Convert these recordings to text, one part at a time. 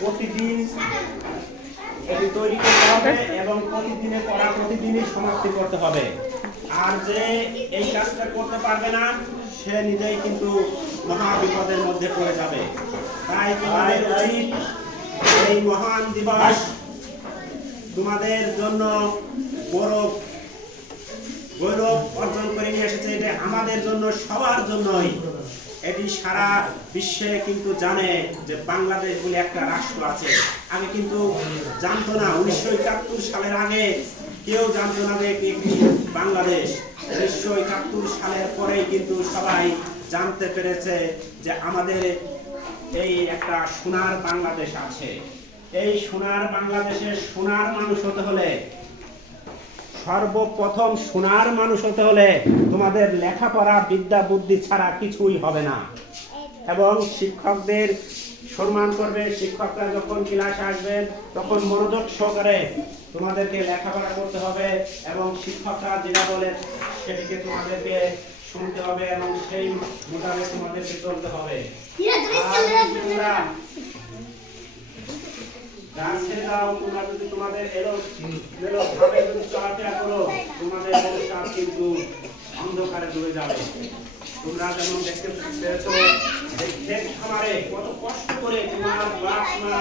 প্রতিদিন এটি তৈরি করতে হবে এবং প্রতিদিনের পড়া প্রতিদিনই সমাপ্তি করতে হবে। আর যে এই কাজটা করতে পারবে না সে নিজেই কিন্তু মহা বিপদের মধ্যে পড়ে যাবে। তাই তোমাদের উচিত এই মহান দিবস তোমাদের জন্য গৌরব অর্জন করে নিয়ে এসেছে। এটা আমাদের জন্য, সবার জন্যই। এটি সারা বিশ্বে কিন্তু জানে যে বাংলাদেশ বলে একটা রাষ্ট্র আছে। আগে কিন্তু জানতো না, 1971 সালের আগে কেউ জানতো না যে এটি বাংলাদেশ। 1971 সালের পরেই কিন্তু সবাই জানতে পেরেছে যে আমাদের এই একটা সোনার বাংলাদেশ আছে। এই সোনার বাংলাদেশের সোনার মানুষ হতে হলে, সর্বপ্রথম সোনার মানুষ হতে হলে তোমাদের লেখাপড়া বিদ্যা বুদ্ধি ছাড়া কিছুই হবে না। এবং শিক্ষকদের সম্মান করবে। শিক্ষকরা যখন ক্লাসে আসবেন তখন মনোযোগ সহকারে তোমাদেরকে লেখাপড়া করতে হবে এবং শিক্ষকরা যেটা বলে সেটিকে তোমাদেরকে শুনতে হবে এবং সেই মোতাবেক তোমাদেরকে চলতে হবে। তোমরা যদি তোমাদের ভাবে যদি চলাফেরা করো, তোমাদের ভবিষ্যৎ কিন্তু অন্ধকারে ডুবে যাবে। তোমরা যেমন দেখতে পেয়েছো ক্ষেত খামারে কত কষ্ট করে তোমার বাপ মা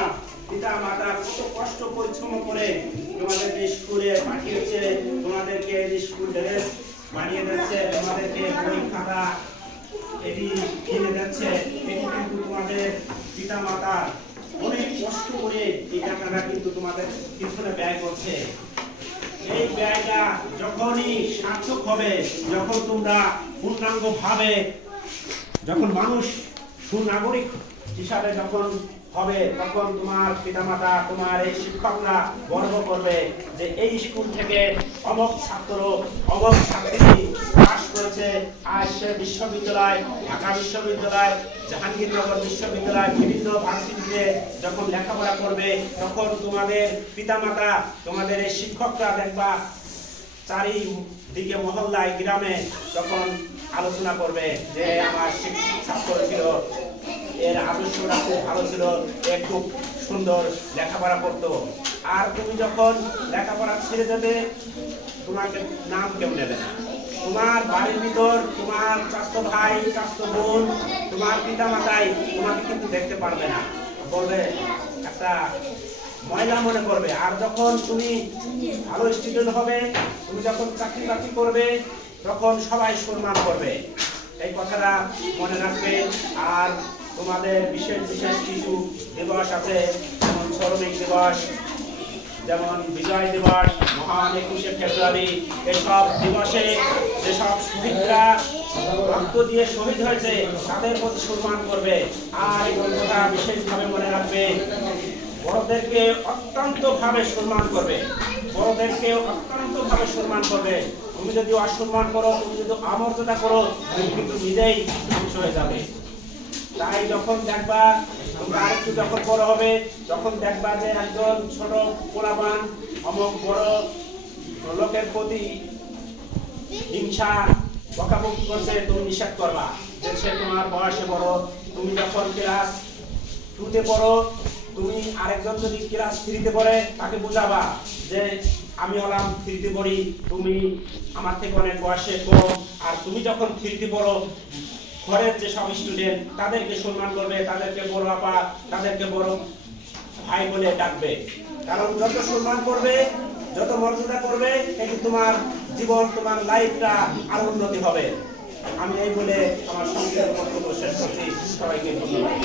পিতা মাতা কত কষ্ট পরিশ্রম করে তোমাদেরকে স্কুলে পাঠিয়েছে, তোমাদেরকে স্কুল ড্রেস বানিয়ে দিচ্ছে, তোমাদেরকে বই খাতা এটি কিনে দিচ্ছে। এটি কিন্তু তোমাদের পিতা মাতা অনেক কষ্ট করে এই টাকাটা কিন্তু তোমাদের পিছনে ব্যয় করছে। এই ব্যয়টা যখনই সার্থক হবে, যখন তোমরা পূর্ণাঙ্গ ভাবে, যখন মানুষ সুনাগরিক হিসাবে যখন হবে, তখন তোমার পিতামাতা, তোমার এই শিক্ষকরা গর্ব করবে যে এই স্কুল থেকে অমুক ছাত্র অমুক ছাত্রী পাস করেছে। আর সে বিশ্ববিদ্যালয়, ঢাকা বিশ্ববিদ্যালয়, জাহাঙ্গীরনগর বিশ্ববিদ্যালয়, বিভিন্ন ভার্সিটিতে যখন লেখাপড়া করবে, তখন তোমাদের পিতামাতা, তোমাদের এই শিক্ষকরা দেখবা চারিদিকে মহল্লায় গ্রামে তখন আলোচনা করবে যে আমার শিক্ষক ছাত্র ছিল, এর আদর্শটা খুব ভালো ছিল, এ খুব সুন্দর লেখাপড়া করতো। আর তুমি যখন লেখাপড়া ছেড়ে যাবে, তোমাকে নাম কেউ নেবে না। তোমার বাড়ির ভিতর তোমার চাচতো ভাই, চাচতো বোন, তোমার পিতা মাতাই তোমাকে কিন্তু দেখতে পারবে না, বলবে একটা ময়লা মনে করবে। আর যখন তুমি ভালো স্টুডেন্ট হবে, তুমি যখন চাকরি বাকরি করবে, তখন সবাই সম্মান করবে। এই কথাটা মনে রাখবে। আর তোমাদের বিশেষ বিশেষ কিছু দিবস আছে, যেমন শ্রমিক দিবস, যেমন বিজয় দিবস, মহান 21শে ফেব্রুয়ারি। এসব দিবসে যেসব শহীদরা রক্ত দিয়ে শহীদ হয়েছে তাদের প্রতি সম্মান করবে। আর এই কথা বিশেষভাবে মনে রাখবে, বড়দেরকে অত্যন্ত ভাবে সম্মান করবে, বড়দেরকে অত্যন্ত ভাবে সম্মান করবে। তুমি যদি অসম্মান করো, তুমি যদি অমর্যাদা করো, তুমি কিন্তু নিজেই ধ্বংস হয়ে যাবে। তাই যখন দেখবা তোমরা আরেকটু যখন বড় হবে, যখন দেখবা যে একজন ছোট পোলাপান অমুক বড় লোকের প্রতি হিংসা বকাবকি করছে, তুমি নিষেধ করবা যে সে তোমার বয়সে বড়। তুমি যখন ক্লাস 2তে পড়ো, তুমি আরেকজন যদি ক্লাস 3তে পড়ে, তাকে বুঝাবা যে আমি হলাম 3তে পড়ি, তুমি আমার থেকে অনেক বয়সে কম। আর তুমি যখন 3তে পড়ো, ঘরের যে সব স্টুডেন্ট তাদেরকে সম্মান করবে, তাদেরকে বড় আপা, তাদেরকে বড় ভাই বলে ডাকবে। কারণ যত সম্মান করবে, যত মর্যাদা করবে, কিন্তু তোমার জীবন, তোমার লাইফটা আরো উন্নতি হবে। আমি এই বলে আমার সংক্ষিপ্ত বক্তব্য শেষ করছি। সবাইকে ধন্যবাদ।